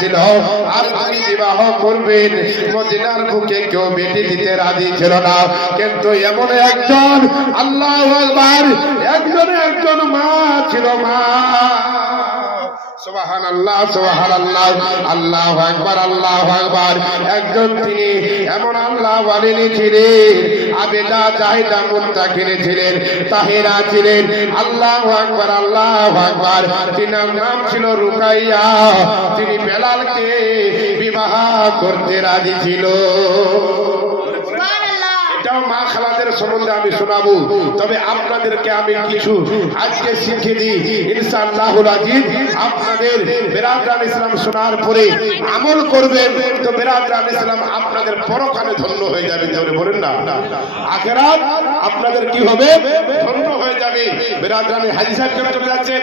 ছিল আর তিনি বিবাহ করবেন মদিনার বুকে কেউ বেটি দিতে রাজি ছিল না, কিন্তু এমন একজন আল্লাহু আকবার একজন মা ছিল, মা সুবহানাল্লাহ সুবহানাল্লাহ আল্লাহু আকবার আল্লাহু আকবার। একজন তিনি এমন আল্লাহ ওয়ালি ছিলেন, আবেদা জাহিদা মুত্তাকিন ছিলেন, তাহেরা ছিলেন। আল্লাহু আকবার আল্লাহু আকবার। তিনার নাম ছিল রুকাইয়া। তিনি বেলালকে বিবাহ করতে রাজি ছিল। এটাও মা খালাদের সম্বন্ধে আমি শোনাবো, তবে আপনাদেরকে আমি কিছু আজকে শিখিয়ে দিই ইনশাআল্লাহুল আজিজ। আপনাদের বেরাদরান ইসলাম শোনার পরে আমল করবেন তো বেরাদরান ইসলাম আপনাদের পরকালে ধন্য হয়ে যাবে। জোরে বলেন না, আখিরাত আপনাদের কি হবে? ধন্য হয়ে যাবে। বেরাদরান হাজী সাহেব কেন চলে যাচ্ছেন?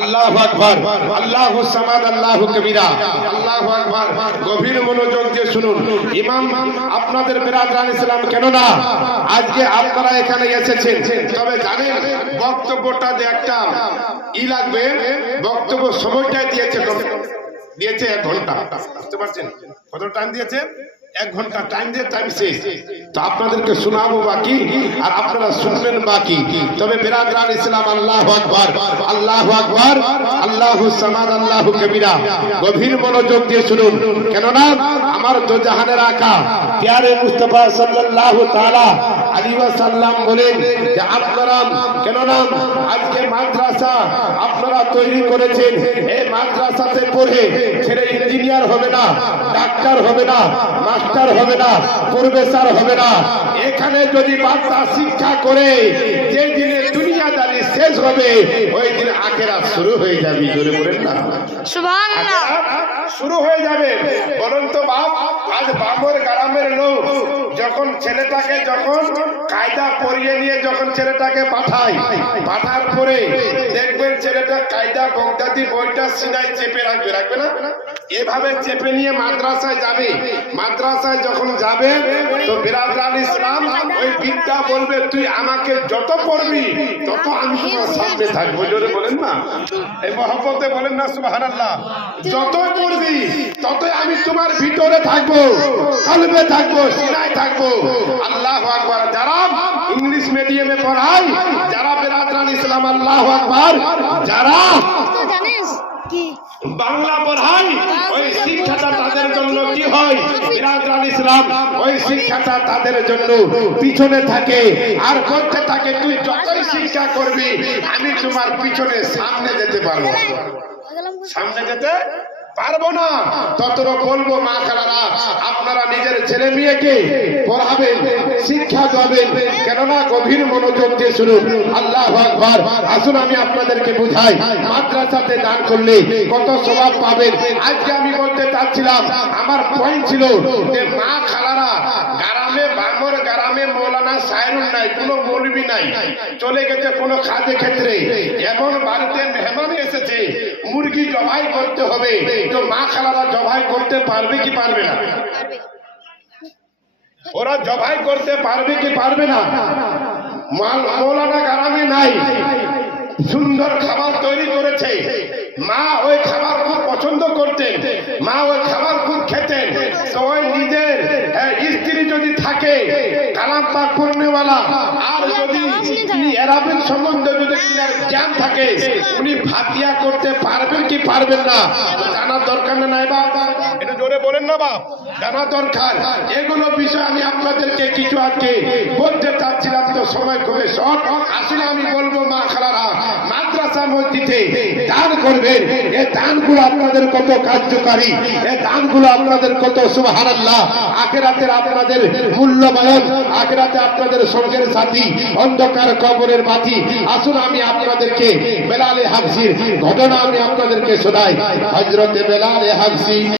আল্লাহু আকবার, আল্লাহু সামাদ, আল্লাহু কবীরা, আল্লাহু আকবার। গভীর মনোযোগ দিয়ে শুনুন। ইমাম আপনাদের বেরাদরান ইসলাম কেন না আজকে আপনারা এখানে এসেছেন, তবে জানেন বক্তব্যটা যে একটা লাগবে, বক্তব্য সময়টা দিয়েছে 1 ঘন্টা। বুঝতে পারছেন কত টাইম দিয়েছে? 1 ঘন্টা টাইম দিয়ে টাইম শেষ। তো আপনাদেরকে শোনাবো বাকি আর আপনারা শুনবেন বাকি। তবে বেরাদরান ইসলাম আল্লাহু আকবার, আল্লাহু আকবার, আল্লাহু সামাদ, আল্লাহু কবীরা। গভীর মনোযোগ দিয়ে শুনুন, কেননা আমার দো জাহানের আকা প্যারে মুস্তাফা সাল্লাল্লাহু তাআলা আলাইহি ওয়াসাল্লাম বলেন যে আপনারা কেননা আজকে মাদ্রাসা আপনারা তৈরি করেছেন, এই মাদ্রাসাতে পড়ে ছেলে ইঞ্জিনিয়ার হবে না, ডাক্তার হবে না, মাস্টার হবে না, প্রফেসর হবে না। এখানে যদি বাচ্চা শিক্ষা করে যে দিনে দুনিয়াদারি শেষ হবে ওই দিন আখিরাত শুরু হয়ে যাবে। জোরে বলেন না সুবহানাল্লাহ। শুরু হয়ে যাবে। বলুন তো বাপ, আজ বামর গ্রামের লোক যখন ছেলেটাকে যখন কায়দা পড়িয়ে নিয়ে যখন ছেলেটাকে পাঠার পরে দেখবেন ছেলেটা কায়দা বগদাদি বইটা সিনায় চেপে রাখবে না, এভাবে চেপে নিয়ে মাদ্রাসায় যাবে। মাদ্রাসায় যখন যাবে তো বেরাদরান ইসলাম ওই বিদ্যা বলবে তুই আমাকে যত পড়বি তত আমি তোমার সামনে থাকবো। জোরে বলেন না, এই মহব্বতে বলেন না সুবহানাল্লাহ। যত পড়বি ততই আমি তোমার ভিতরে থাকবো, কলবে থাকবো, সিনায় থাকবো। আল্লাহু আকবার। যারা ইংলিশ মিডিয়ামে পড়ায়, যারা বেরাদরান ইসলাম আল্লাহু আকবার, যারা জানিস কি বাংলা পড়ায় ওই শিক্ষাটা তাদের জন্য কি হয়? বেরাদরান ইসলাম ওই শিক্ষাটা তাদের জন্য পিছনে থাকে আর করতে থাকে তুই যতই শিক্ষা করবি আমি তোমার পিছনে সামনে যেতে পারবো, সামনে যেতে পারবো না। ততটা বলবো মা খালারা আপনারা নিজের ছেলে মেয়েকে পড়াবেন, শিক্ষা দেবেন, কেননা গভীর মনোযোগ দিয়ে শুনুন। আল্লাহু আকবার। আসুন আমি আপনাদেরকে বুঝাই মাদ্রাসাতে দান করলে কত সওয়াব পাবেন। আজকে আমি বলতে চাচ্ছিলাম, আমার পয়েন্ট ছিল যে মা খালারা গ্রামে বামর গ্রামে মৌলানা সাহেরুল নাই, কোনো মৌলবি নাই, চলে গেছে কোনো কাজে ক্ষেত্রে। এমন বাড়িতে মেহমান এসেছে, মুরগি জবাই করতে হবে, তো মা খালারা জবাই করতে পারবে কি পারবে না? ওরা জবাই করতে পারবে কি পারবে না? মৌলানা গ্রামে নাই, সুন্দর খাবার তৈরি করেছে, মা ওই খাবার খুব পছন্দ করতেন, মা ওই খাবার খুব খেতেন। তো ওই নিজের স্ত্রী যদি থাকে কালাম পাক পড়নেওয়ালা আর যদি তিনি এরাবিক সম্বন্ধে যদি তিনার জ্ঞান থাকে, উনি ফাতিহা করতে পারবেন কি পারবেন না? জানার দরকার নাই বাপ? এটা জোরে বলেন না বাপ, জানা দরকার। এগুলো বিষয় আমি আপনাদেরকে কিছু আজকে বলতে চাচ্ছিলাম, তো সময় খুবই শর্ট। আসলে আমি বলবো মা খালারা মাদ্রাসা মসজিদে দান করবেন। এই দানগুলো আপনাদের কত কার্যকারী, এই দানগুলো আপনাদের কত সুবহানাল্লাহ। আখিরাতের আপনাদের মূল্যবান, আখিরাতে আপনাদের সঙ্গের সাথী, অন্ধকার কবরের বাতি। আসুন আমি আপনাদেরকে বেলাল হাবশির ঘটনা আমি আপনাদেরকে শোনাই। হযরতে বেলাল হাবশি